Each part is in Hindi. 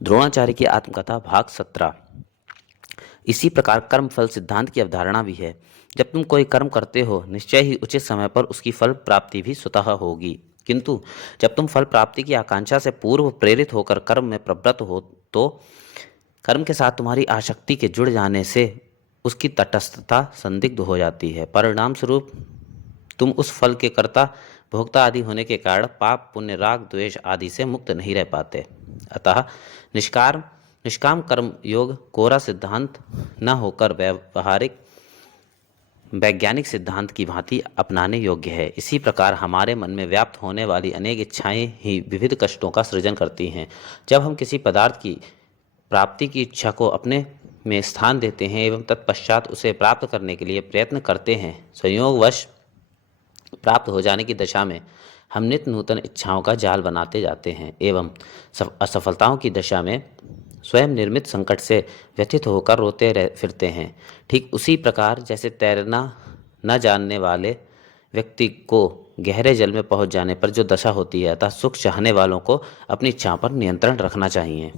द्रोणाचार्य की आत्मकथा भाग 17। इसी प्रकार कर्म फल सिद्धांत की अवधारणा भी है। जब तुम कोई कर्म करते हो, निश्चय ही उचित समय पर उसकी फल प्राप्ति भी स्वतः होगी। किंतु जब तुम फल प्राप्ति की आकांक्षा से पूर्व प्रेरित होकर कर्म में प्रवृत्त हो, तो कर्म के साथ तुम्हारी आसक्ति के जुड़ जाने से उसकी तटस्थता संदिग्ध हो जाती है। परिणाम स्वरूप तुम उस फल के कर्ता भोक्ता आदि होने के कारण पाप पुण्य राग द्वेष आदि से मुक्त नहीं रह पाते। अतः निष्कार निष्काम कर्म योग कोरा सिद्धांत न होकर व्यवहारिक वैज्ञानिक सिद्धांत की भांति अपनाने योग्य है। इसी प्रकार हमारे मन में व्याप्त होने वाली अनेक इच्छाएं ही विविध कष्टों का सृजन करती हैं। जब हम किसी पदार्थ की प्राप्ति की इच्छा को अपने में स्थान देते हैं एवं तत्पश्चात उसे प्राप्त करने के लिए प्रयत्न करते हैं, संयोगवश प्राप्त हो जाने की दशा में हम नित्य नूतन इच्छाओं का जाल बनाते जाते हैं एवं असफलताओं की दशा में स्वयं निर्मित संकट से व्यथित होकर रोते फिरते हैं। ठीक उसी प्रकार जैसे तैरना न जानने वाले व्यक्ति को गहरे जल में पहुंच जाने पर जो दशा होती है, अतः सुख चाहने वालों को अपनी इच्छा पर नियंत्रण रखना चाहिए।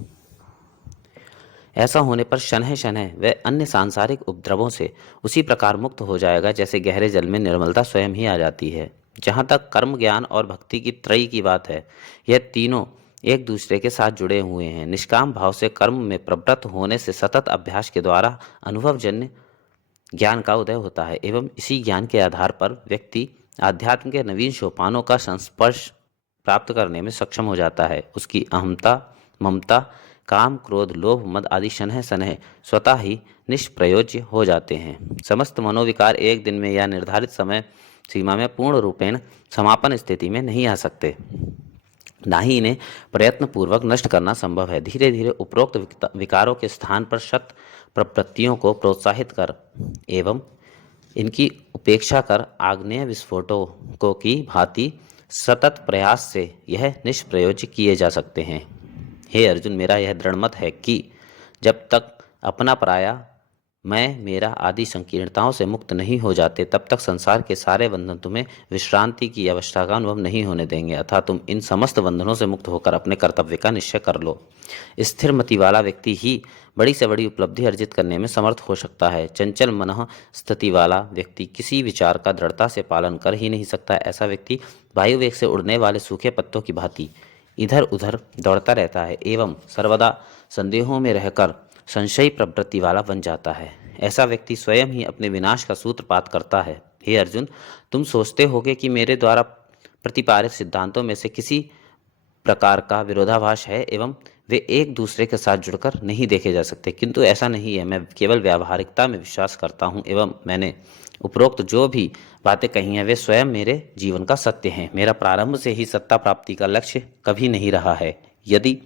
ऐसा होने पर शनह शनह व अन्य सांसारिक उपद्रवों से उसी प्रकार मुक्त हो जाएगा जैसे गहरे जल में निर्मलता स्वयं ही आ जाती है। जहाँ तक कर्म ज्ञान और भक्ति की त्रयी की बात है, यह तीनों एक दूसरे के साथ जुड़े हुए हैं। निष्काम भाव से कर्म में प्रवृत्त होने से सतत अभ्यास के द्वारा अनुभवजन्य ज्ञान का उदय होता है एवं इसी ज्ञान के आधार पर व्यक्ति आध्यात्म के नवीन सोपानों का संस्पर्श प्राप्त करने में सक्षम हो जाता है। उसकी अहमता, ममता, काम, क्रोध, लोभ, मद आदि शनह सनह स्वतः ही निष्प्रयोज्य हो जाते हैं। समस्त मनोविकार एक दिन में या निर्धारित समय सीमा में पूर्ण रूपेण समापन स्थिति में नहीं आ सकते, ना ही इन्हें प्रयत्न पूर्वक नष्ट करना संभव है। धीरे धीरे उपरोक्त विकारों के स्थान पर शत प्रवृत्तियों को प्रोत्साहित कर एवं इनकी उपेक्षा कर आग्नेय विस्फोटों को की भांति सतत प्रयास से यह निष्प्रयोज्य किए जा सकते हैं। हे अर्जुन, मेरा यह दृढ़ मत है कि जब तक अपना पराया मैं मेरा आदि संकीर्णताओं से मुक्त नहीं हो जाते, तब तक संसार के सारे बंधन तुम्हें विश्रांति की अवस्था का अनुभव नहीं होने देंगे। अतः तुम इन समस्त बंधनों से मुक्त होकर अपने कर्तव्य का निश्चय कर लो। स्थिर मति वाला व्यक्ति ही बड़ी से बड़ी उपलब्धि अर्जित करने में समर्थ हो सकता है। चंचल मनः स्थिति वाला व्यक्ति किसी विचार का दृढ़ता से पालन कर ही नहीं सकता। ऐसा व्यक्ति वायु वेग से उड़ने वाले सूखे पत्तों की भांति इधर उधर दौड़ता रहता है एवं सर्वदा संदेहों में रहकर संशयी प्रवृत्ति वाला बन जाता है। ऐसा व्यक्ति स्वयं ही अपने विनाश का सूत्रपात करता है। हे अर्जुन, तुम सोचते होगे कि मेरे द्वारा प्रतिपादित सिद्धांतों में से किसी प्रकार का विरोधाभास है एवं वे एक दूसरे के साथ जुड़कर नहीं देखे जा सकते, किंतु ऐसा नहीं है। मैं केवल व्यावहारिकता में विश्वास करता हूँ एवं मैंने उपरोक्त जो भी बातें कही हैं वे स्वयं मेरे जीवन का सत्य हैं। मेरा प्रारंभ से ही सत्ता प्राप्ति का लक्ष्य कभी नहीं रहा है। यदि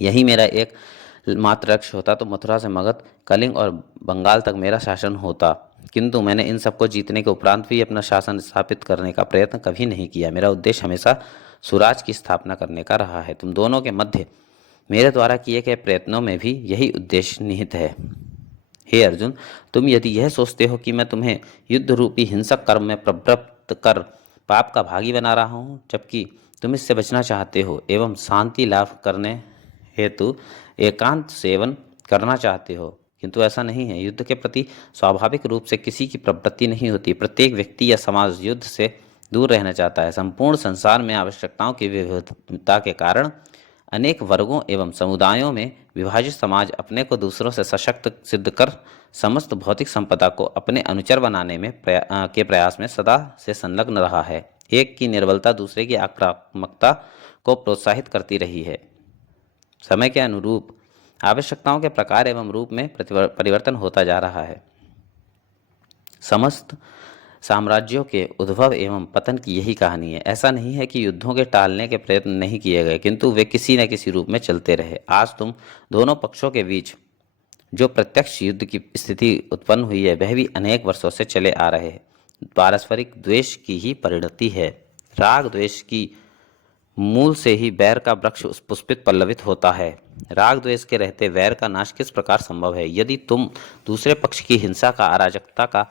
यही मेरा एक मात्र लक्ष्य होता तो मथुरा से मगध, कलिंग और बंगाल तक मेरा शासन होता, किंतु मैंने इन सबको जीतने के उपरांत भी अपना शासन स्थापित करने का प्रयत्न कभी नहीं किया। मेरा उद्देश्य हमेशा स्वराज की स्थापना करने का रहा है। तुम दोनों के मध्य मेरे द्वारा किए गए प्रयत्नों में भी यही उद्देश्य निहित है। हे अर्जुन, तुम यदि यह सोचते हो कि मैं तुम्हें युद्ध रूपी हिंसक कर्म में प्रवृत्त कर पाप का भागी बना रहा हूँ, जबकि तुम इससे बचना चाहते हो एवं शांति लाभ करने हेतु एकांत सेवन करना चाहते हो, किंतु ऐसा नहीं है। युद्ध के प्रति स्वाभाविक रूप से किसी की प्रवृत्ति नहीं होती। प्रत्येक व्यक्ति या समाज युद्ध से दूर रहना चाहता है। संपूर्ण संसार में आवश्यकताओं की विविधता के कारण अनेक वर्गों एवं समुदायों में विभाजित समाज अपने को दूसरों से सशक्त सिद्ध कर समस्त भौतिक संपदा को अपने अनुचर बनाने में के प्रयास में सदा से संलग्न रहा है। एक की निर्बलता दूसरे की आक्रामकता को प्रोत्साहित करती रही है। समय के अनुरूप आवश्यकताओं के प्रकार एवं रूप में परिवर्तन होता जा रहा है। समस्त साम्राज्यों के उद्भव एवं पतन की यही कहानी है। ऐसा नहीं है कि युद्धों के टालने के प्रयत्न नहीं किए गए, किंतु वे किसी न किसी रूप में चलते रहे। आज तुम दोनों पक्षों के बीच जो प्रत्यक्ष युद्ध की स्थिति उत्पन्न हुई है, वह भी अनेक वर्षों से चले आ रहे पारस्परिक द्वेष की ही परिणति है। राग द्वेष की मूल से ही वैर का वृक्ष पुष्पित पल्लवित होता है। राग द्वेष के रहते वैर का नाश किस प्रकार संभव है? यदि तुम दूसरे पक्ष की हिंसा का, अराजकता का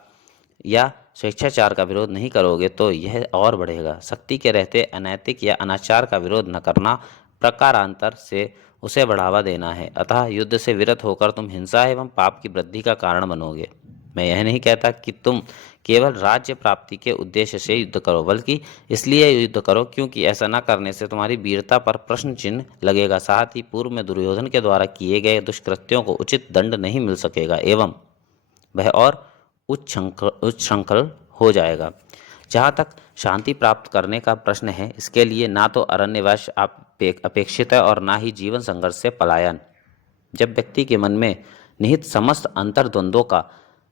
या स्वेच्छाचार का विरोध नहीं करोगे तो यह और बढ़ेगा। शक्ति के रहते अनैतिक या अनाचार का विरोध न करना प्रकारांतर से उसे बढ़ावा देना है। अतः युद्ध से विरत होकर तुम हिंसा एवं पाप की वृद्धि का कारण बनोगे। मैं यह नहीं कहता कि तुम केवल राज्य प्राप्ति के उद्देश्य से युद्ध करो, बल्कि इसलिए युद्ध करो क्योंकि ऐसा न करने से तुम्हारी वीरता पर प्रश्न चिन्ह लगेगा। साथ ही पूर्व में दुर्योधन के द्वारा किए गए दुष्कृत्यों को उचित दंड नहीं मिल सकेगा एवं वह और उच्छृंखल हो जाएगा। जहाँ तक शांति प्राप्त करने का प्रश्न है, इसके लिए ना तो अरण्यवास अपेक्षित है और ना ही जीवन संघर्ष से पलायन। जब व्यक्ति के मन में निहित समस्त अंतर्द्वंद्वों का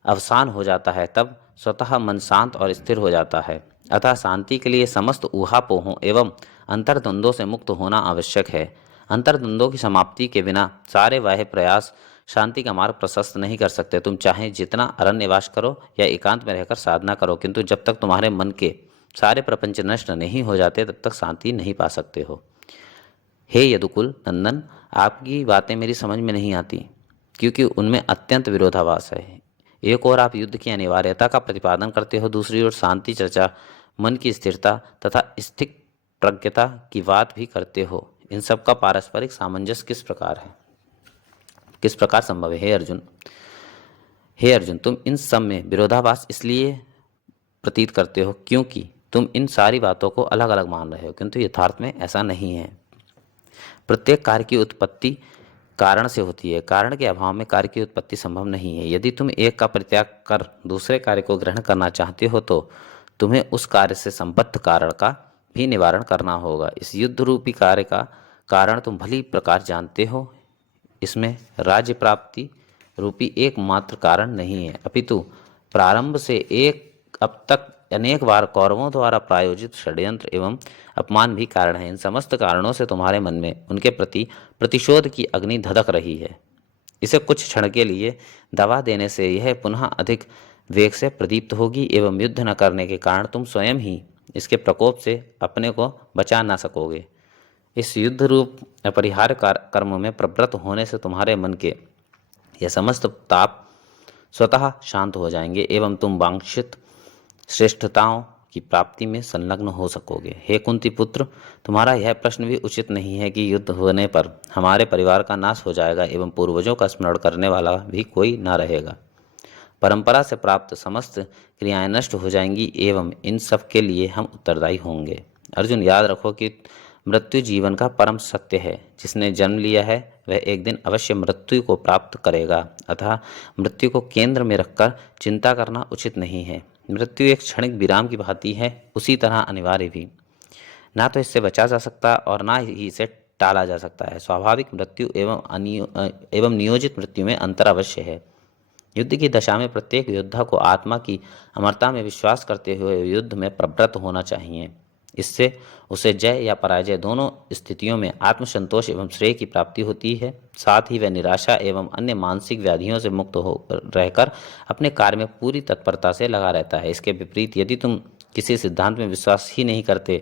अवसान हो जाता है, तब स्वतः मन शांत और स्थिर हो जाता है। अतः शांति के लिए समस्त ऊहापोहों एवं अंतर्द्वंद्वों से मुक्त होना आवश्यक है। अंतर्द्वंद्वों की समाप्ति के बिना सारे बाह्य प्रयास शांति का मार्ग प्रशस्त नहीं कर सकते। तुम चाहे जितना अरण्यवास करो या एकांत में रहकर साधना करो, किंतु जब तक तुम्हारे मन के सारे प्रपंच नष्ट नहीं हो जाते, तब तक शांति नहीं पा सकते हो। हे यदुकुल नंदन, आपकी बातें मेरी समझ में नहीं आती, क्योंकि उनमें अत्यंत विरोधाभास है। एक ओर आप युद्ध की अनिवार्यता का प्रतिपादन करते हो, दूसरी ओर शांति चर्चा, मन की स्थिरता तथा स्थित प्रज्ञता की बात भी करते हो। इन सब का पारस्परिक सामंजस्य किस प्रकार संभव है? हे अर्जुन, तुम इन सब में विरोधाभास इसलिए प्रतीत करते हो क्योंकि तुम इन सारी बातों को अलग अलग मान रहे हो, किंतु यथार्थ में ऐसा नहीं है। प्रत्येक कार्य की उत्पत्ति कारण से होती है। कारण के अभाव में कार्य की उत्पत्ति संभव नहीं है। यदि तुम एक का परित्याग कर दूसरे कार्य को ग्रहण करना चाहते हो, तो तुम्हें उस कार्य से संबद्ध कारण का भी निवारण करना होगा। इस युद्ध रूपी कार्य का कारण तुम भली प्रकार जानते हो। इसमें राज्य प्राप्ति रूपी एकमात्र कारण नहीं है, अपितु प्रारंभ से एक अब तक अनेक बार कौरवों द्वारा प्रायोजित षड्यंत्र एवं अपमान भी कारण है। इन समस्त कारणों से तुम्हारे मन में उनके प्रति प्रतिशोध की अग्नि धधक रही है। इसे कुछ क्षण के लिए दबा देने से यह पुनः अधिक वेग से प्रदीप्त होगी एवं युद्ध न करने के कारण तुम स्वयं ही इसके प्रकोप से अपने को बचा ना सकोगे। इस युद्ध रूप अपरिहार्य कर्म में प्रवृत्त होने से तुम्हारे मन के यह समस्त ताप स्वतः शांत हो जाएंगे एवं तुम वांछित श्रेष्ठताओं की प्राप्ति में संलग्न हो सकोगे। हे कुंती पुत्र, तुम्हारा यह प्रश्न भी उचित नहीं है कि युद्ध होने पर हमारे परिवार का नाश हो जाएगा एवं पूर्वजों का स्मरण करने वाला भी कोई न रहेगा। परंपरा से प्राप्त समस्त क्रियाएं नष्ट हो जाएंगी एवं इन सब के लिए हम उत्तरदायी होंगे। अर्जुन, याद रखो कि मृत्यु जीवन का परम सत्य है। जिसने जन्म लिया है वह एक दिन अवश्य मृत्यु को प्राप्त करेगा। अतः मृत्यु को केंद्र में रखकर चिंता करना उचित नहीं है। मृत्यु एक क्षणिक विराम की भांति है, उसी तरह अनिवार्य भी। ना तो इससे बचा जा सकता और ना ही इसे टाला जा सकता है। स्वाभाविक मृत्यु एवं नियोजित मृत्यु में अंतर अवश्य है। युद्ध की दशा में प्रत्येक योद्धा को आत्मा की अमरता में विश्वास करते हुए युद्ध में प्रवृत्त होना चाहिए। इससे उसे जय या पराजय दोनों स्थितियों में आत्मसंतोष एवं श्रेय की प्राप्ति होती है। साथ ही वह निराशा एवं अन्य मानसिक व्याधियों से मुक्त हो रहकर अपने कार्य में पूरी तत्परता से लगा रहता है। इसके विपरीत यदि तुम किसी सिद्धांत में विश्वास ही नहीं करते,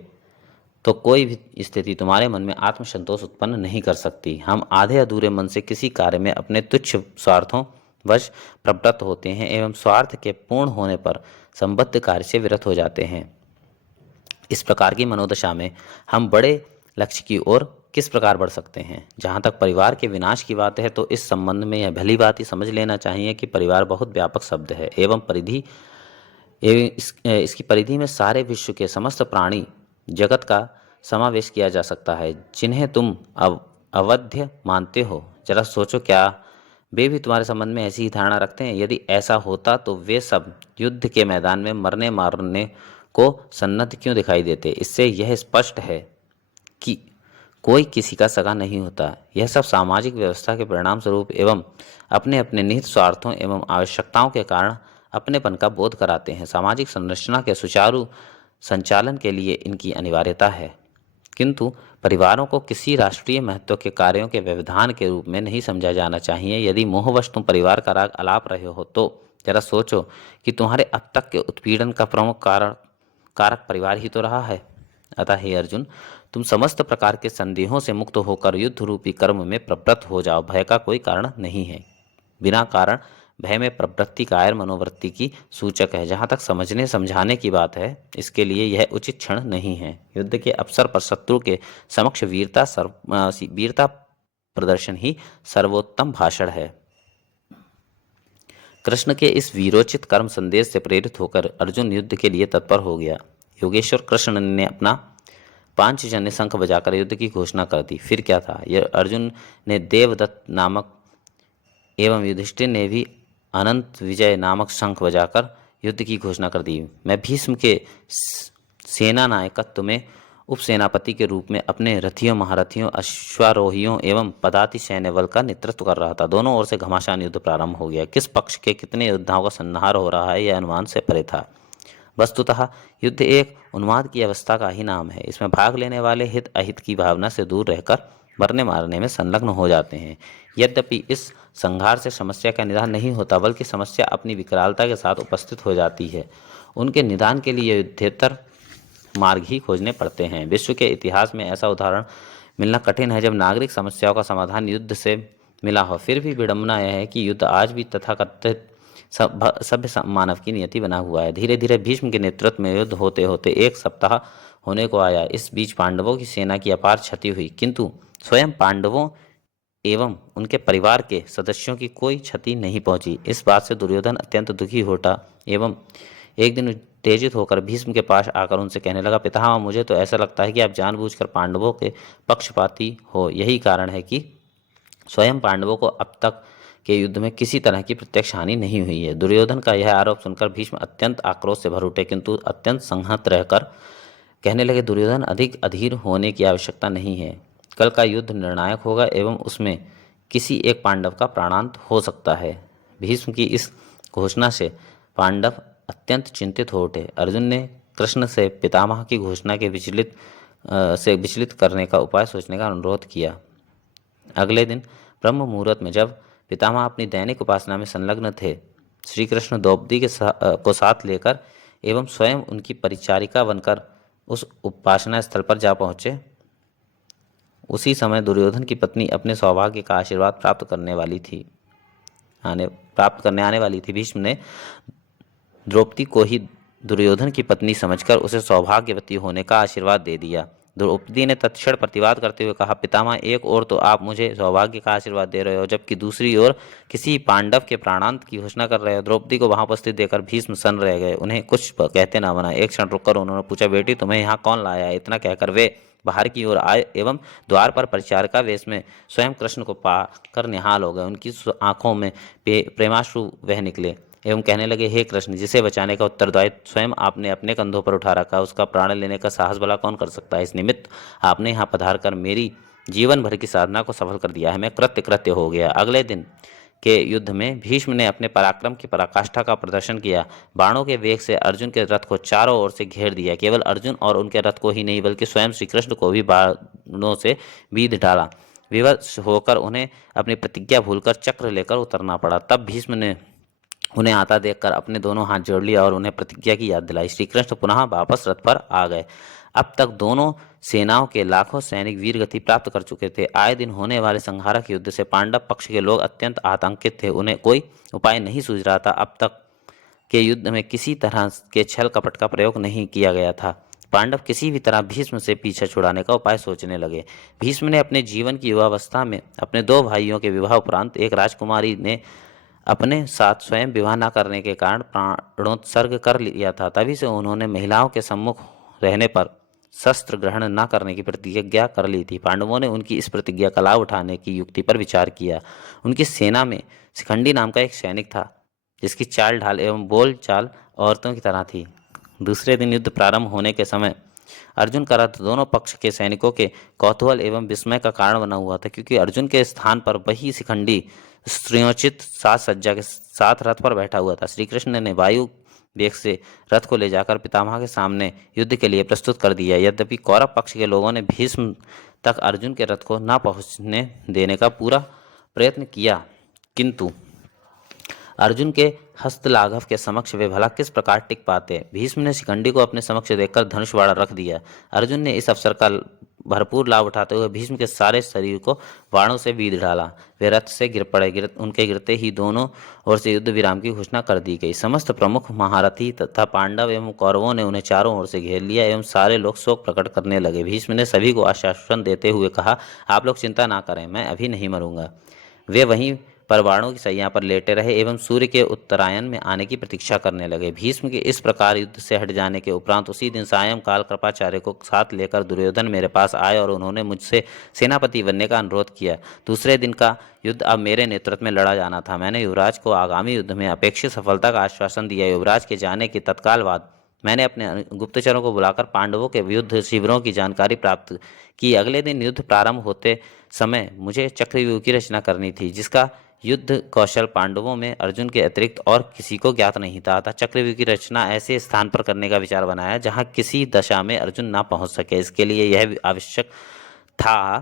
तो कोई भी स्थिति तुम्हारे मन में आत्मसंतोष उत्पन्न नहीं कर सकती। हम आधे अधूरे मन से किसी कार्य में अपने तुच्छ स्वार्थों वश प्रवृत्त होते हैं एवं स्वार्थ के पूर्ण होने पर संबद्ध कार्य से विरत हो जाते हैं। इस प्रकार की मनोदशा में हम बड़े लक्ष्य की ओर किस प्रकार बढ़ सकते हैं? जहाँ तक परिवार के विनाश की बात है, तो इस संबंध में यह भली बात ही समझ लेना चाहिए कि परिवार बहुत व्यापक शब्द है एवं इसकी परिधि में सारे विश्व के समस्त प्राणी जगत का समावेश किया जा सकता है। जिन्हें तुम अवध्य मानते हो, जरा सोचो, क्या वे भी तुम्हारे संबंध में ऐसी ही धारणा रखते हैं? यदि ऐसा होता तो वे सब युद्ध के मैदान में मरने मारने को सन्नद्ध क्यों दिखाई देते? इससे यह स्पष्ट है कि कोई किसी का सगा नहीं होता। यह सब सामाजिक व्यवस्था के परिणाम स्वरूप एवं अपने अपने निहित स्वार्थों एवं आवश्यकताओं के कारण अपनेपन का बोध कराते हैं। सामाजिक संरचना के सुचारू संचालन के लिए इनकी अनिवार्यता है, किंतु परिवारों को किसी राष्ट्रीय महत्व के कार्यों के व्यवधान के रूप में नहीं समझा जाना चाहिए। यदि मोहवश तुम परिवार का राग अलाप रहे हो, तो जरा सोचो कि तुम्हारे अब तक के उत्पीड़न का प्रमुख कारक परिवार ही तो रहा है। अतः हे अर्जुन, तुम समस्त प्रकार के संदेहों से मुक्त होकर युद्ध रूपी कर्म में प्रवृत्त हो जाओ। भय का कोई कारण नहीं है। बिना कारण भय में प्रवृत्ति कायर मनोवृत्ति की सूचक है। जहाँ तक समझने समझाने की बात है, इसके लिए यह उचित क्षण नहीं है। युद्ध के अवसर पर शत्रु के समक्ष वीरता प्रदर्शन ही सर्वोत्तम भाषण है। कृष्ण के इस वीरोचित कर्म संदेश से प्रेरित होकर अर्जुन युद्ध के लिए तत्पर हो गया। योगेश्वर कृष्ण ने अपना पांचजन्य शंख बजाकर युद्ध की घोषणा कर दी। फिर क्या था, यह अर्जुन ने देवदत्त नामक एवं युधिष्ठिर ने भी अनंत विजय नामक शंख बजाकर युद्ध की घोषणा कर दी। मैं भीष्म के सेना नायकत्व में उपसेनापति के रूप में अपने रथियों, महारथियों, अश्वारोहियों एवं पदाति सैन्य बल का नेतृत्व कर रहा था। दोनों ओर से घमासान युद्ध प्रारंभ हो गया। किस पक्ष के कितने योद्धाओं का संहार हो रहा है, यह अनुमान से परे था। वस्तुतः युद्ध एक उन्माद की अवस्था का ही नाम है। इसमें भाग लेने वाले हित अहित की भावना से दूर रहकर मरने मारने में संलग्न हो जाते हैं। यद्यपि इस संहार से समस्या का निदान नहीं होता, बल्कि समस्या अपनी विकरालता के साथ उपस्थित हो जाती है। उनके निदान के लिए युद्धोत्तर मार्ग ही खोजने पड़ते हैं। विश्व के इतिहास में ऐसा उदाहरण मिलना कठिन है जब नागरिक समस्याओं का समाधान युद्ध से मिला हो। फिर भी विडंबना यह है कि युद्ध आज भी तथाकथित सभ्य मानव की नियति बना हुआ है। धीरे धीरे भीष्म के नेतृत्व में युद्ध होते होते एक सप्ताह होने को आया। इस बीच पांडवों की सेना की अपार क्षति हुई, किंतु स्वयं पांडवों एवं उनके परिवार के सदस्यों की कोई क्षति नहीं पहुंची। इस बात से दुर्योधन अत्यंत दुखी होता एवं एक दिन उत्तेजित होकर भीष्म के पास आकर उनसे कहने लगा, पितामह, मुझे तो ऐसा लगता है कि आप जानबूझकर पांडवों के पक्षपाती हो। यही कारण है कि स्वयं पांडवों को अब तक के युद्ध में किसी तरह की प्रत्यक्ष हानि नहीं हुई है। दुर्योधन का यह आरोप सुनकर भीष्म अत्यंत आक्रोश से भर उठे, किंतु अत्यंत संहत रहकर कहने लगे, दुर्योधन, अधिक अधीर होने की आवश्यकता नहीं है। कल का युद्ध निर्णायक होगा एवं उसमें किसी एक पांडव का प्राणांत हो सकता है। भीष्म की इस घोषणा से पांडव अत्यंत चिंतित हो उठे। अर्जुन ने कृष्ण से पितामह की घोषणा के विचलित करने का उपाय सोचने का अनुरोध किया। अगले दिन ब्रह्म मुहूर्त में जब पितामह अपनी दैनिक उपासना में संलग्न थे, श्री कृष्ण द्रौपदी को साथ लेकर एवं स्वयं उनकी परिचारिका बनकर उस उपासना स्थल पर जा पहुँचे। उसी समय दुर्योधन की पत्नी अपने सौभाग्य का आशीर्वाद प्राप्त करने आने वाली थी। भीष्म ने द्रौपदी को ही दुर्योधन की पत्नी समझकर उसे सौभाग्यवती होने का आशीर्वाद दे दिया। द्रौपदी ने तत्क्षण प्रतिवाद करते हुए कहा, पितामह, एक ओर तो आप मुझे सौभाग्य का आशीर्वाद दे रहे हो, जबकि दूसरी ओर किसी पांडव के प्राणांत की घोषणा कर रहे हो। द्रौपदी को वहां उपस्थित देखकर भीष्म सन्न रह गए। उन्हें कुछ कहते ना बना। एक क्षण रुककर उन्होंने पूछा, बेटी, तुम्हें यहाँ कौन लाया है? इतना कहकर वे बाहर की ओर आए एवं द्वार पर परिचारिका वेश में स्वयं कृष्ण को पाकर निहाल हो गए। उनकी आंखों में प्रेमाश्रु बह निकले एवं कहने लगे, हे कृष्ण, जिसे बचाने का उत्तरदायित्व स्वयं आपने अपने कंधों पर उठा रखा, उसका प्राण लेने का साहस भला कौन कर सकता है? इस निमित्त आपने यहाँ पधार कर मेरी जीवन भर की साधना को सफल कर दिया है। मैं कृत्य हो गया। अगले दिन के युद्ध में भीष्म ने अपने पराक्रम की पराकाष्ठा का प्रदर्शन किया। बाणों के वेग से अर्जुन के रथ को चारों ओर से घेर दिया। केवल अर्जुन और उनके रथ को ही नहीं, बल्कि स्वयं श्री कृष्ण को भी बाणों से बीध डाला। विवश होकर उन्हें अपनी प्रतिज्ञा भूलकर चक्र लेकर उतरना पड़ा। तब भीष्म ने उन्हें आता देखकर अपने दोनों हाथ जोड़ लिया और उन्हें प्रतिज्ञा की याद दिलाई। श्री कृष्ण पुनः वापस रथ पर आ गए। अब तक दोनों सेनाओं के लाखों सैनिक वीर गति प्राप्त कर चुके थे। आए दिन होने वाले संहारक युद्ध से पांडव पक्ष के लोग अत्यंत आतंकित थे। उन्हें कोई उपाय नहीं सूझ रहा था। अब तक के युद्ध में किसी तरह के छल कपट का प्रयोग नहीं किया गया था। पांडव किसी भी तरह भीष्म से पीछा छुड़ाने का उपाय सोचने लगे। भीष्म ने अपने जीवन की युवावस्था में अपने दो भाइयों के विवाह उपरांत एक राजकुमारी ने अपने साथ स्वयं विवाह न करने के कारण प्राणोत्सर्ग कर लिया था। तभी से उन्होंने महिलाओं के सम्मुख रहने पर शस्त्र ग्रहण न करने की प्रतिज्ञा कर ली थी। पांडवों ने उनकी इस प्रतिज्ञा का लाभ उठाने की युक्ति पर विचार किया। उनकी सेना में शिखंडी नाम का एक सैनिक था, जिसकी चाल ढाल एवं बोल चाल औरतों की तरह थी। दूसरे दिन युद्ध प्रारंभ होने के समय अर्जुन का रथ दोनों पक्ष के सैनिकों के कौतूहल एवं विस्मय का कारण बना हुआ था, क्योंकि अर्जुन के स्थान पर वही शिखंडी स्त्रियोचित साज सज्जा के साथ रथ पर बैठा हुआ था। श्री कृष्ण ने वायु वेग से रथ को ले जाकर पितामह के सामने युद्ध के लिए प्रस्तुत कर दिया। यद्यपि कौरव पक्ष के लोगों ने भीष्म तक अर्जुन के रथ को न पहुंचने देने का पूरा प्रयत्न किया, किंतु अर्जुन के हस्तलाघव के समक्ष वे भला किस प्रकार टिक पाते। भीष्म ने शिखंडी को अपने समक्ष देखकर धनुष बाण रख दिया। अर्जुन ने इस अवसर का भरपूर लाभ उठाते हुए भीष्म के सारे शरीर को बाणों से बीध डाला। वे रथ से गिर पड़े। उनके गिरते ही दोनों ओर से युद्ध विराम की घोषणा कर दी गई। समस्त प्रमुख महारथी तथा पांडव एवं कौरवों ने उन्हें चारों ओर से घेर लिया एवं सारे लोग शोक प्रकट करने लगे। भीष्म ने सभी को आश्वासन देते हुए कहा, आप लोग चिंता ना करें, मैं अभी नहीं मरूंगा। वे वहीं पर बाणों की सैया पर लेटे रहे एवं सूर्य के उत्तरायण में आने की प्रतीक्षा करने लगे। भीष्म के इस प्रकार युद्ध से हट जाने के उपरांत उसी दिन सायंकाल कृपाचार्य को साथ लेकर दुर्योधन मेरे पास आए और उन्होंने मुझसे सेनापति बनने का अनुरोध किया। दूसरे दिन का युद्ध अब मेरे नेतृत्व में लड़ा जाना था। मैंने युवराज को आगामी युद्ध में अपेक्षित सफलता का आश्वासन दिया। युवराज के जाने के तत्काल बाद मैंने अपने गुप्तचरों को बुलाकर पांडवों के युद्ध शिविरों की जानकारी प्राप्त की। अगले दिन युद्ध प्रारंभ होते समय मुझे चक्रव्यूह की रचना करनी थी, जिसका युद्ध कौशल पांडवों में अर्जुन के अतिरिक्त और किसी को ज्ञात नहीं था। अतः चक्रव्यूह की रचना ऐसे स्थान पर करने का विचार बनाया जहां किसी दशा में अर्जुन ना पहुंच सके। इसके लिए यह आवश्यक था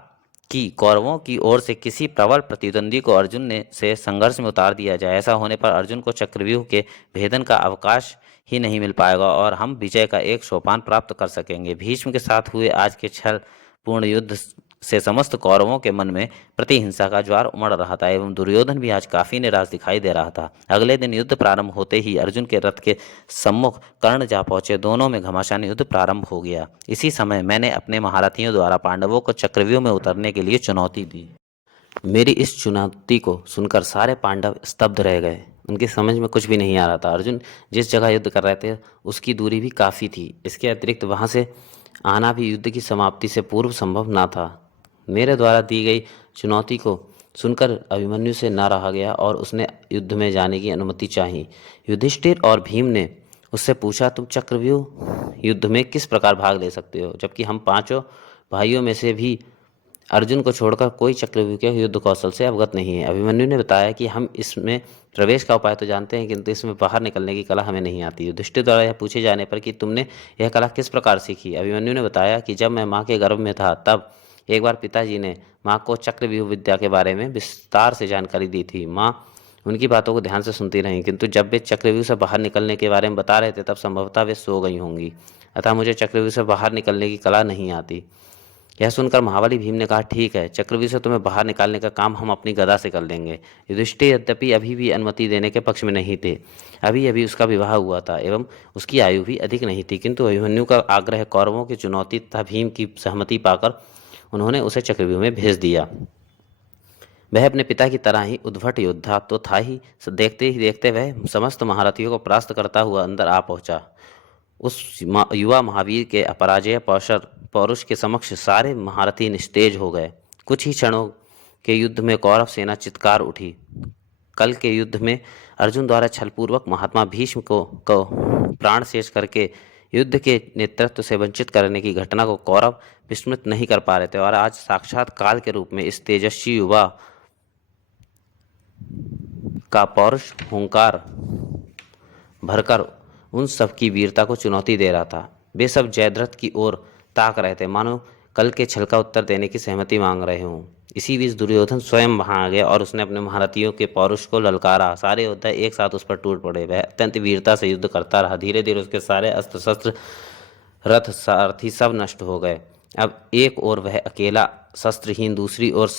कि कौरवों की ओर से किसी प्रबल प्रतिद्वंदी को अर्जुन ने से संघर्ष में उतार दिया जाए। ऐसा होने पर अर्जुन को चक्रव्यूह के भेदन का अवकाश ही नहीं मिल पाएगा और हम विजय का एक सोपान प्राप्त कर सकेंगे। भीष्म के साथ हुए आज के छल पूर्ण युद्ध से समस्त कौरवों के मन में प्रतिहिंसा का ज्वार उमड़ रहा था एवं दुर्योधन भी आज काफी निराश दिखाई दे रहा था। अगले दिन युद्ध प्रारंभ होते ही अर्जुन के रथ के सम्मुख कर्ण जा पहुंचे। दोनों में घमासान युद्ध प्रारंभ हो गया। इसी समय मैंने अपने महारथियों द्वारा पांडवों को चक्रव्यूह में उतरने के लिए चुनौती दी। मेरी इस चुनौती को सुनकर सारे पांडव स्तब्ध रह गए। उनकी समझ में कुछ भी नहीं आ रहा था। अर्जुन जिस जगह युद्ध कर रहे थे उसकी दूरी भी काफ़ी थी। इसके अतिरिक्त वहां से आना भी युद्ध की समाप्ति से पूर्व संभव ना था। मेरे द्वारा दी गई चुनौती को सुनकर अभिमन्यु से ना रहा गया और उसने युद्ध में जाने की अनुमति चाही। युधिष्ठिर और भीम ने उससे पूछा, तुम चक्रव्यूह युद्ध में किस प्रकार भाग ले सकते हो, जबकि हम पांचों भाइयों में से भी अर्जुन को छोड़कर कोई चक्रव्यूह के युद्ध कौशल से अवगत नहीं है। अभिमन्यु ने बताया कि हम इसमें प्रवेश का उपाय तो जानते हैं, किंतु इसमें बाहर निकलने की कला हमें नहीं आती। युधिष्ठिर द्वारा यह पूछे जाने पर कि तुमने यह कला किस प्रकार सीखी, अभिमन्यु ने बताया कि जब मैं माँ के गर्भ में था तब एक बार पिताजी ने माँ को चक्रव्यूह विद्या के बारे में विस्तार से जानकारी दी थी। माँ उनकी बातों को ध्यान से सुनती रहीं, किंतु जब वे चक्रव्यूह से बाहर निकलने के बारे में बता रहे थे तब संभवतः वे सो गई होंगी। अतः मुझे चक्रव्यूह से बाहर निकलने की कला नहीं आती। यह सुनकर महाबली भीम ने कहा, ठीक है, चक्रव्यूह से तुम्हें बाहर निकालने का काम हम अपनी गदा से कर लेंगे। युधिष्ठिर यद्यपि अभी भी अनुमति देने के पक्ष में नहीं थे। अभी अभी उसका विवाह हुआ था एवं उसकी आयु भी अधिक नहीं थी, किंतु अभिमन्यु का आग्रह, कौरवों की चुनौती तथा भीम की सहमति पाकर उन्होंने उसे चक्रव्यूह में भेज दिया। वह अपने पिता की तरह ही उद्भट योद्धा तो था ही देखते वह समस्त महारथियों को परास्त करता हुआ अंदर आ पहुंचा। उस युवा महावीर के अपराजय पौरुष के समक्ष सारे महारथी निस्तेज हो गए। कुछ ही क्षणों के युद्ध में कौरव सेना चित्कार उठी। कल के युद्ध में अर्जुन द्वारा छलपूर्वक महात्मा भीष्म को प्राण शेष करके युद्ध के नेतृत्व से वंचित करने की घटना को कौरव विस्मृत नहीं कर पा रहे थे और आज साक्षात काल के रूप में इस तेजस्वी युवा का पौरुष हुंकार भरकर उन सब की वीरता को चुनौती दे रहा था। वे सब जयद्रथ की ओर ताक रहे थे, मानो कल के छल का उत्तर देने की सहमति मांग रहे हों। इसी बीच दुर्योधन स्वयं वहां आ गया और उसने अपने महारथियों के पौरुष को ललकारा। सारे योद्धा एक साथ उस पर टूट पड़े। वह अत्यंत वीरता से युद्ध करता रहा। धीरे धीरे उसके सारे अस्त्र शस्त्र, रथ, सारथी सब नष्ट हो गए। अब एक ओर वह अकेला शस्त्रहीन, दूसरी ओर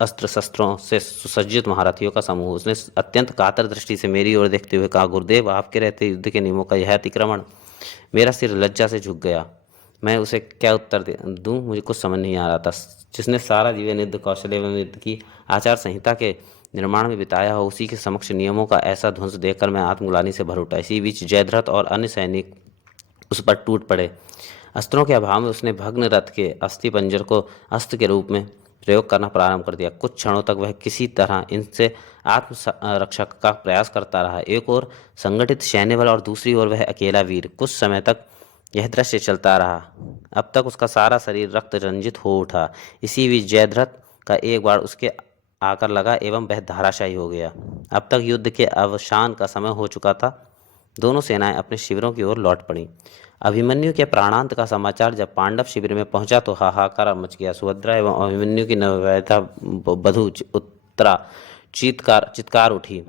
अस्त्र शस्त्रों से सुसज्जित महारथियों का समूह। उसने अत्यंत कातर दृष्टि से मेरी ओर देखते हुए कहा, गुरुदेव, आपके रहते युद्ध के नियमों का यह अतिक्रमण। मेरा सिर लज्जा से झुक गया। मैं उसे क्या उत्तर दूं, मुझे कुछ समझ नहीं आ रहा था। जिसने सारा जीवन युद्ध कौशल एवं युद्ध की आचार संहिता के निर्माण में बिताया हो, उसी के समक्ष नियमों का ऐसा ध्वंस देखकर मैं आत्मग्लानि से भर उठा। इसी बीच जयद्रथ और अन्य सैनिक उस पर टूट पड़े। अस्त्रों के अभाव में उसने भग्न रथ के अस्थि पंजर को अस्त्र के रूप में प्रयोग करना प्रारंभ कर दिया। कुछ क्षणों तक वह किसी तरह इनसे आत्मरक्षा का प्रयास करता रहा। एक ओर संगठित सैन्य बल और दूसरी ओर वह अकेला वीर। कुछ समय तक यह दृश्य चलता रहा। अब तक उसका सारा शरीर रक्त रंजित हो उठा। इसी बीच जयद्रथ का एक बार उसके आकर लगा एवं वह धाराशायी हो गया। अब तक युद्ध के अवसान का समय हो चुका था। दोनों सेनाएं अपने शिविरों की ओर लौट पड़ी। अभिमन्यु के प्राणांत का समाचार जब पांडव शिविर में पहुंचा तो हाहाकार मच गया। सुभद्रा एवं अभिमन्यु की नवविवाहिता बधू उत्तरा चित्कार उठी।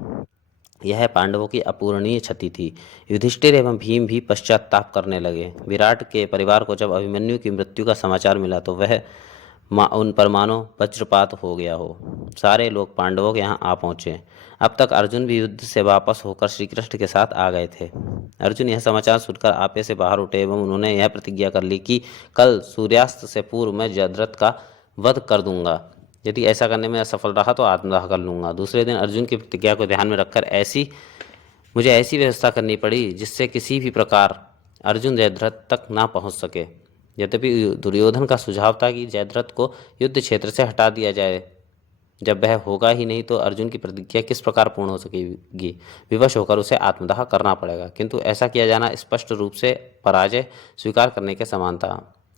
यह पांडवों की अपूरणीय क्षति थी। युधिष्ठिर एवं भीम भी पश्चाताप करने लगे। विराट के परिवार को जब अभिमन्यु की मृत्यु का समाचार मिला तो वह उन पर मानो वज्रपात हो गया हो। सारे लोग पांडवों के यहाँ आ पहुंचे। अब तक अर्जुन भी युद्ध से वापस होकर श्री कृष्ण के साथ आ गए थे। अर्जुन यह समाचार सुनकर आपे से बाहर उठे एवं उन्होंने यह प्रतिज्ञा कर ली कि कल सूर्यास्त से पूर्व मैं जयद्रथ का वध कर दूंगा। यदि ऐसा करने में असफल रहा तो आत्मदाह कर लूंगा। दूसरे दिन अर्जुन की प्रतिज्ञा को ध्यान में रखकर मुझे ऐसी व्यवस्था करनी पड़ी जिससे किसी भी प्रकार अर्जुन जयद्रथ तक ना पहुंच सके। यद्यपि दुर्योधन का सुझाव था कि जयद्रथ को युद्ध क्षेत्र से हटा दिया जाए। जब वह होगा ही नहीं तो अर्जुन की प्रतिज्ञा किस प्रकार पूर्ण हो सकेगी। विवश होकर उसे आत्मदाह करना पड़ेगा, किंतु ऐसा किया जाना स्पष्ट रूप से पराजय स्वीकार करने के समान था।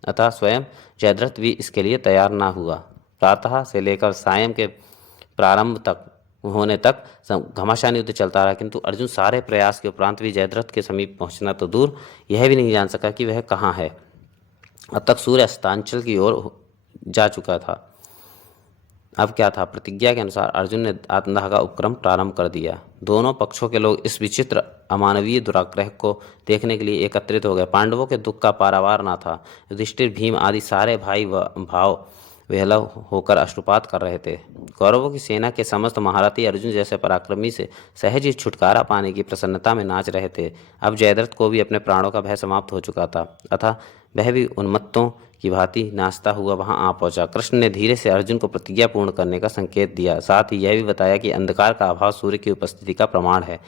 अतः स्वयं जयद्रथ भी इसके लिए तैयार ना हुआ। प्रातः से लेकर सायं के प्रारंभ तक होने तक घमासान युद्ध चलता रहा, किंतु अर्जुन सारे प्रयास के उपरांत भी जयद्रथ के समीप पहुंचना तो दूर यह भी नहीं जान सका कि वह कहाँ है। अब तक सूर्य अस्तांचल की ओर जा चुका था। अब क्या था, प्रतिज्ञा के अनुसार अर्जुन ने आत्मदाह का उपक्रम प्रारंभ कर दिया। दोनों पक्षों के लोग इस विचित्र अमानवीय दुराग्रह को देखने के लिए एकत्रित हो गए। पांडवों के दुख का पारावार न था। युधिष्ठिर, भीम आदि सारे भाई भाव विहल होकर अश्रुपात कर रहे थे। कौरवों की सेना के समस्त महारथी अर्जुन जैसे पराक्रमी से सहज ही छुटकारा पाने की प्रसन्नता में नाच रहे थे। अब जयद्रथ को भी अपने प्राणों का भय समाप्त हो चुका था, अतः वह भी उन्मत्तों की भांति नाचता हुआ वहां आ पहुंचा। कृष्ण ने धीरे से अर्जुन को प्रतिज्ञा पूर्ण करने का संकेत दिया, साथ ही यह भी बताया कि अंधकार का अभाव सूर्य की उपस्थिति का प्रमाण है।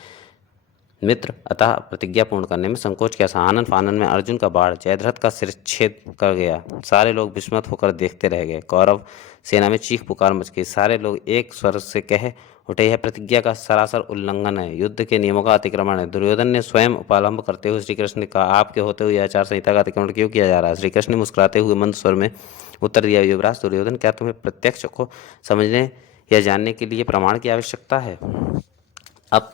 मित्र, अतः प्रतिज्ञा पूर्ण करने में संकोच क्या। आनन फानन में अर्जुन का बाण जयद्रथ का सिरच्छेद कर गया। सारे लोग विस्मित होकर देखते रह गए। कौरव सेना में चीख पुकार मच गई। सारे लोग एक स्वर से कह उठे, यह प्रतिज्ञा का सरासर उल्लंघन है, युद्ध के नियमों का अतिक्रमण है। दुर्योधन ने स्वयं उपालंब करते हुए श्री कृष्ण ने कहा, आपके होते हुए आचार संहिता का अतिक्रमण क्यों किया जा रहा है। श्री कृष्ण ने मुस्कुराते हुए मंद स्वर में उत्तर दिया, युवराज दुर्योधन, क्या तुम्हें प्रत्यक्ष को समझने या जानने के लिए प्रमाण की आवश्यकता है। अब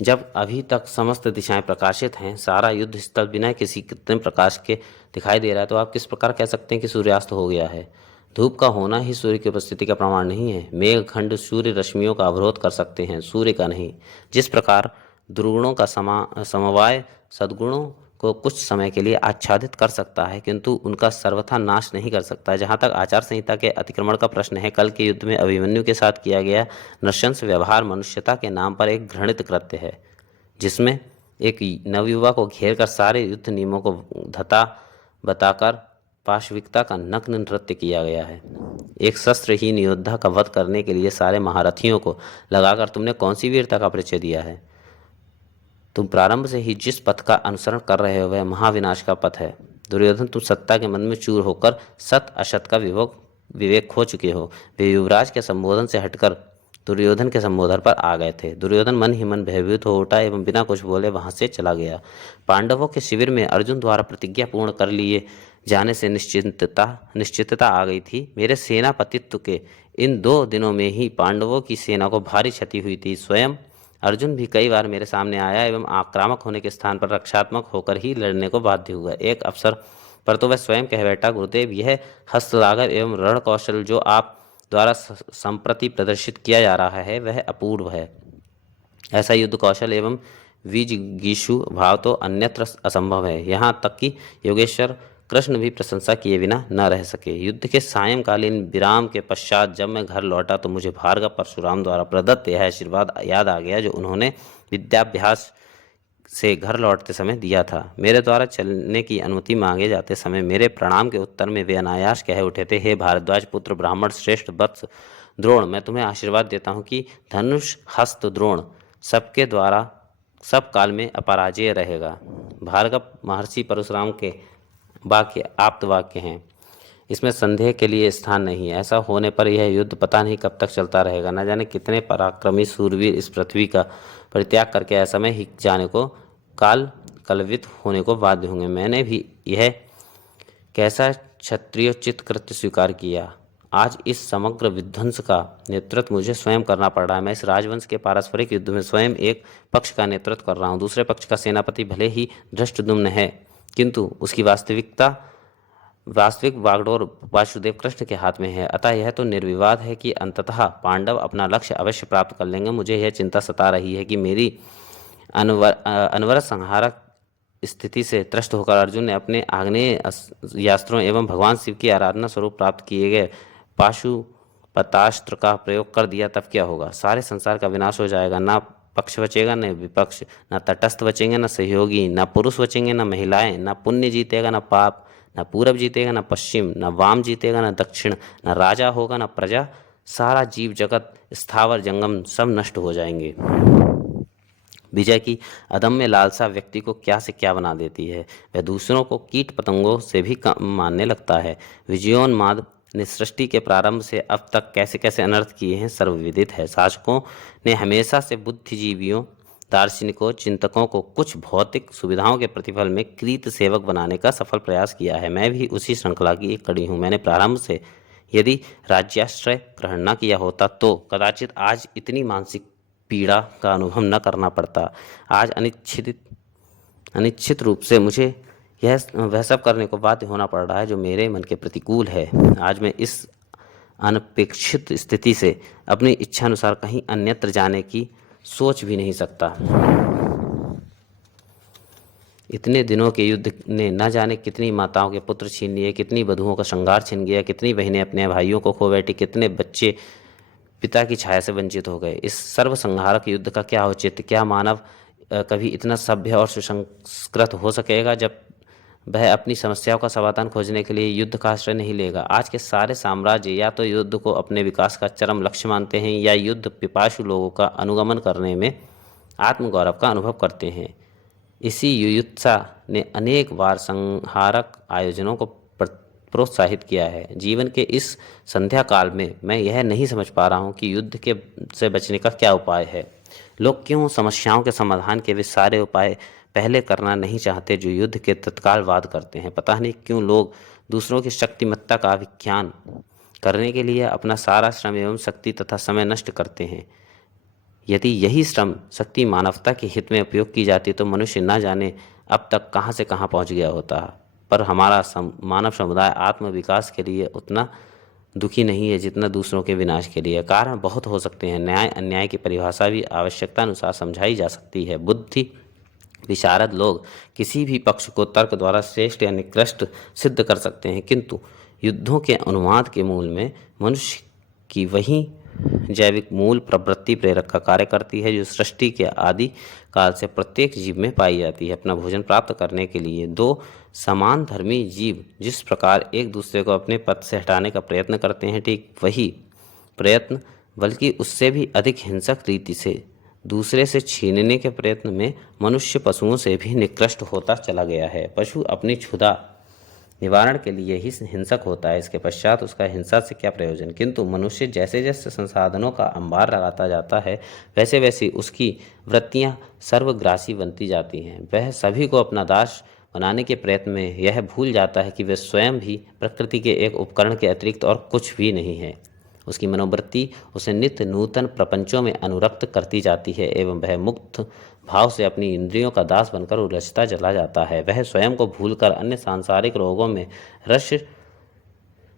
जब अभी तक समस्त दिशाएं प्रकाशित हैं, सारा युद्ध स्थल बिना किसी कृत्रिम प्रकाश के दिखाई दे रहा है, तो आप किस प्रकार कह सकते हैं कि सूर्यास्त हो गया है। धूप का होना ही सूर्य की उपस्थिति का प्रमाण नहीं है। मेघखंड सूर्य रश्मियों का अवरोध कर सकते हैं, सूर्य का नहीं। जिस प्रकार दुर्गुणों का समवाय सद्गुणों को कुछ समय के लिए आच्छादित कर सकता है, किंतु उनका सर्वथा नाश नहीं कर सकता। जहाँ तक आचार संहिता के अतिक्रमण का प्रश्न है, कल के युद्ध में अभिमन्यु के साथ किया गया नृशंस व्यवहार मनुष्यता के नाम पर एक घृणित कृत्य है, जिसमें एक नवयुवा को घेर कर सारे युद्ध नियमों को धता बताकर पाशविकता का नग्न नृत्य किया गया है। एक शस्त्रहीन योद्धा का वध करने के लिए सारे महारथियों को लगाकर तुमने कौन सी वीरता का परिचय दिया है। तुम प्रारंभ से ही जिस पथ का अनुसरण कर रहे हो वह महाविनाश का पथ है। दुर्योधन, तुम सत्ता के मन में चूर होकर सत असत का विवेक खो चुके हो। वे युवराज के संबोधन से हटकर दुर्योधन के संबोधन पर आ गए थे। दुर्योधन मन ही मन भयभीत हो उठा एवं बिना कुछ बोले वहां से चला गया। पांडवों के शिविर में अर्जुन द्वारा प्रतिज्ञा पूर्ण कर लिए जाने से निश्चितता आ गई थी। मेरे सेनापतित्व के इन 2 दिनों में ही पांडवों की सेना को भारी क्षति हुई थी। स्वयं अर्जुन भी कई बार मेरे सामने आया एवं आक्रामक होने के स्थान पर रक्षात्मक होकर ही लड़ने को बाध्य हुआ। एक अवसर पर तो वह स्वयं कह बैठा, गुरुदेव, यह हस्तलाघव एवं रण कौशल जो आप द्वारा संप्रति प्रदर्शित किया जा रहा है वह अपूर्व है। ऐसा युद्ध कौशल एवं विजिगीषु भाव तो अन्यत्र असंभव है। यहाँ तक कि योगेश्वर कृष्ण भी प्रशंसा किए बिना न रह सके। युद्ध के सायंकालीन विराम के पश्चात जब मैं घर लौटा तो मुझे भार्गव परशुराम द्वारा प्रदत्त यह आशीर्वाद याद आ गया जो उन्होंने विद्याभ्यास से घर लौटते समय दिया था। मेरे द्वारा चलने की अनुमति मांगे जाते समय मेरे प्रणाम के उत्तर में वे अनायास कह उठे थे, हे भारद्वाज पुत्र ब्राह्मण श्रेष्ठ वत्स द्रोण, मैं तुम्हें आशीर्वाद देता हूँ कि धनुष हस्त द्रोण सबके द्वारा सब काल में अपराजेय रहेगा। भार्गव महर्षि परशुराम के वाक्य आप्त वाक्य हैं, इसमें संदेह के लिए स्थान नहीं है। ऐसा होने पर यह युद्ध पता नहीं कब तक चलता रहेगा। न जाने कितने पराक्रमी सूरवीर इस पृथ्वी का परित्याग करके असमय ही जाने को कलवित होने को बाध्य होंगे। मैंने भी यह कैसा क्षत्रियोचित कृत्य स्वीकार किया। आज इस समग्र विध्वंस का नेतृत्व मुझे स्वयं करना पड़ रहा है। मैं इस राजवंश के पारस्परिक युद्ध में स्वयं एक पक्ष का नेतृत्व कर रहा हूँ। दूसरे पक्ष का सेनापति भले ही धृष्टद्युम्न है, किंतु उसकी वास्तविकता वास्तविक बागडोर वासुदेव कृष्ण के हाथ में है। अतः यह तो निर्विवाद है कि अंततः पांडव अपना लक्ष्य अवश्य प्राप्त कर लेंगे। मुझे यह चिंता सता रही है कि मेरी अनवरत संहारक स्थिति से त्रस्त होकर अर्जुन ने अपने आग्नेय यास्त्रों एवं भगवान शिव की आराधना स्वरूप प्राप्त किए गए पाशुपतास्त्र का प्रयोग कर दिया, तब क्या होगा? सारे संसार का विनाश हो जाएगा। ना पक्ष बचेगा, न विपक्ष, न तटस्थ बचेंगे, न सहयोगी, न पुरुष बचेंगे, न महिलाएं, न पुण्य जीतेगा, न पाप, न पूरब जीतेगा, न पश्चिम, न वाम जीतेगा, न दक्षिण, न राजा होगा, न प्रजा। सारा जीव जगत, स्थावर जंगम सब नष्ट हो जाएंगे। विजय की अदम्य लालसा व्यक्ति को क्या से क्या बना देती है। वह दूसरों को कीट पतंगों से भी कम मानने लगता है। विजयोन्माद ने सृष्टि के प्रारंभ से अब तक कैसे कैसे अनर्थ किए हैं सर्वविदित है। शासकों ने हमेशा से बुद्धिजीवियों, दार्शनिकों, चिंतकों को कुछ भौतिक सुविधाओं के प्रतिफल में कृत सेवक बनाने का सफल प्रयास किया है। मैं भी उसी श्रृंखला की एक कड़ी हूँ। मैंने प्रारंभ से यदि राज्याश्रय ग्रहण न किया होता तो कदाचित आज इतनी मानसिक पीड़ा का अनुभव न करना पड़ता। आज अनिच्छित रूप से मुझे वह सब करने को बाध्य होना पड़ रहा है जो मेरे मन के प्रतिकूल है। आज मैं इस अनपेक्षित स्थिति से अपनी इच्छानुसार कहीं अन्यत्र जाने की सोच भी नहीं सकता। इतने दिनों के युद्ध ने न जाने कितनी माताओं के पुत्र छीन लिए, कितनी वधुओं का श्रृंगार छिन गया, कितनी बहनें अपने भाइयों को खो बैठी, कितने बच्चे पिता की छाया से वंचित हो गए। इस सर्वसंहारक युद्ध का क्या औचित्य? क्या मानव कभी इतना सभ्य और सुसंस्कृत हो सकेगा जब वह अपनी समस्याओं का समाधान खोजने के लिए युद्ध का आश्रय नहीं लेगा? आज के सारे साम्राज्य या तो युद्ध को अपने विकास का चरम लक्ष्य मानते हैं या युद्ध पिपासु लोगों का अनुगमन करने में आत्मगौरव का अनुभव करते हैं। इसी युयुत्सा ने अनेक बार संहारक आयोजनों को प्रोत्साहित किया है। जीवन के इस संध्या काल में मैं यह नहीं समझ पा रहा हूँ कि युद्ध के से बचने का क्या उपाय है। लोग क्यों समस्याओं के समाधान के वे सारे उपाय पहले करना नहीं चाहते जो युद्ध के तत्काल बाद करते हैं। पता नहीं क्यों लोग दूसरों की शक्तिमत्ता का विज्ञान करने के लिए अपना सारा श्रम एवं शक्ति तथा समय नष्ट करते हैं। यदि यही श्रम शक्ति मानवता के हित में उपयोग की जाती तो मनुष्य न जाने अब तक कहाँ से कहाँ पहुँच गया होता। पर हमारा मानव समुदाय आत्म विकास के लिए उतना दुखी नहीं है जितना दूसरों के विनाश के लिए। कारण बहुत हो सकते हैं। न्याय अन्याय की परिभाषा भी आवश्यकता अनुसार समझाई जा सकती है। बुद्धि विशारद लोग किसी भी पक्ष को तर्क द्वारा श्रेष्ठ या निकृष्ट सिद्ध कर सकते हैं, किंतु युद्धों के अनुवाद के मूल में मनुष्य की वही जैविक मूल प्रवृत्ति प्रेरक का कार्य करती है जो सृष्टि के आदि काल से प्रत्येक जीव में पाई जाती है। अपना भोजन प्राप्त करने के लिए दो समान धर्मी जीव जिस प्रकार एक दूसरे को अपने पथ से हटाने का प्रयत्न करते हैं, ठीक वही प्रयत्न बल्कि उससे भी अधिक हिंसक रीति से दूसरे से छीनने के प्रयत्न में मनुष्य पशुओं से भी निकृष्ट होता चला गया है। पशु अपनी क्षुधा निवारण के लिए ही हिंसक होता है, इसके पश्चात उसका हिंसा से क्या प्रयोजन। किंतु मनुष्य जैसे जैसे संसाधनों का अंबार लगाता जाता है वैसे वैसे उसकी वृत्तियां सर्वग्रासी बनती जाती हैं। वह सभी को अपना दास बनाने के प्रयत्न में यह भूल जाता है कि वह स्वयं भी प्रकृति के एक उपकरण के अतिरिक्त और कुछ भी नहीं है। उसकी मनोवृत्ति उसे नित्य नूतन प्रपंचों में अनुरक्त करती जाती है एवं वह मुक्त भाव से अपनी इंद्रियों का दास बनकर उलझता चला जाता है। वह स्वयं को भूलकर अन्य सांसारिक रोगों में रस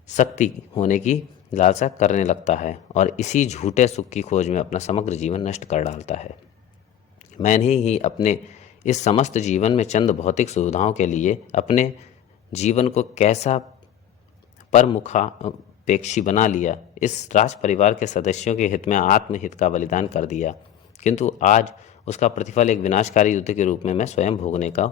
शक्ति होने की लालसा करने लगता है और इसी झूठे सुख की खोज में अपना समग्र जीवन नष्ट कर डालता है। मैंने ही अपने इस समस्त जीवन में चंद भौतिक सुविधाओं के लिए अपने जीवन को कैसा परमुखापेक्षी बना लिया। इस राज परिवार के सदस्यों के हित में आत्महित का बलिदान कर दिया, किंतु आज उसका प्रतिफल एक विनाशकारी युद्ध के रूप में मैं स्वयं भोगने का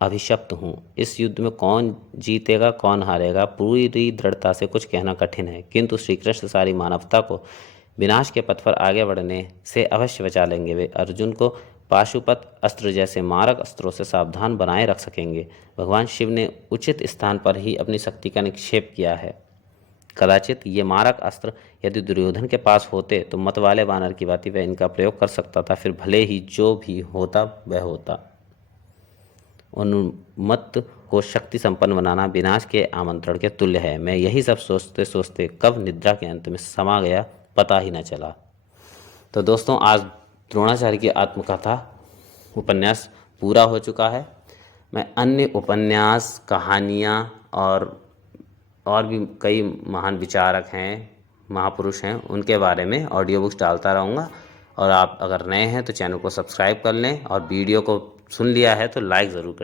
अभिशप्त हूँ। इस युद्ध में कौन जीतेगा कौन हारेगा पूरी दृढ़ता से कुछ कहना कठिन है, किंतु श्री कृष्ण सारी मानवता को विनाश के पथ पर आगे बढ़ने से अवश्य बचा लेंगे। वे अर्जुन को पाशुपत अस्त्र जैसे मारक अस्त्रों से सावधान बनाए रख सकेंगे। भगवान शिव ने उचित स्थान पर ही अपनी शक्ति का निक्षेप किया है। कदाचित ये मारक अस्त्र यदि दुर्योधन के पास होते तो मत वाले वानर की भांति वह इनका प्रयोग कर सकता था, फिर भले ही जो भी होता वह होता। उन्मत्त को शक्ति संपन्न बनाना विनाश के आमंत्रण के तुल्य है। मैं यही सब सोचते सोचते कब निद्रा के अंत में समा गया पता ही न चला। तो दोस्तों, आज द्रोणाचार्य की आत्मकथा उपन्यास पूरा हो चुका है। मैं अन्य उपन्यास, कहानियाँ और और भी कई महान विचारक हैं, महापुरुष हैं, उनके बारे में ऑडियो बुक्स डालता रहूँगा। और आप अगर नए हैं तो चैनल को सब्सक्राइब कर लें, और वीडियो को सुन लिया है तो लाइक ज़रूर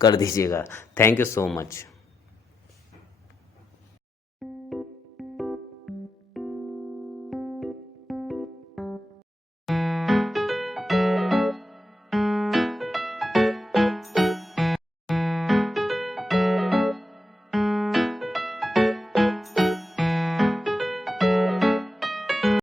कर दीजिएगा। Thank you so much.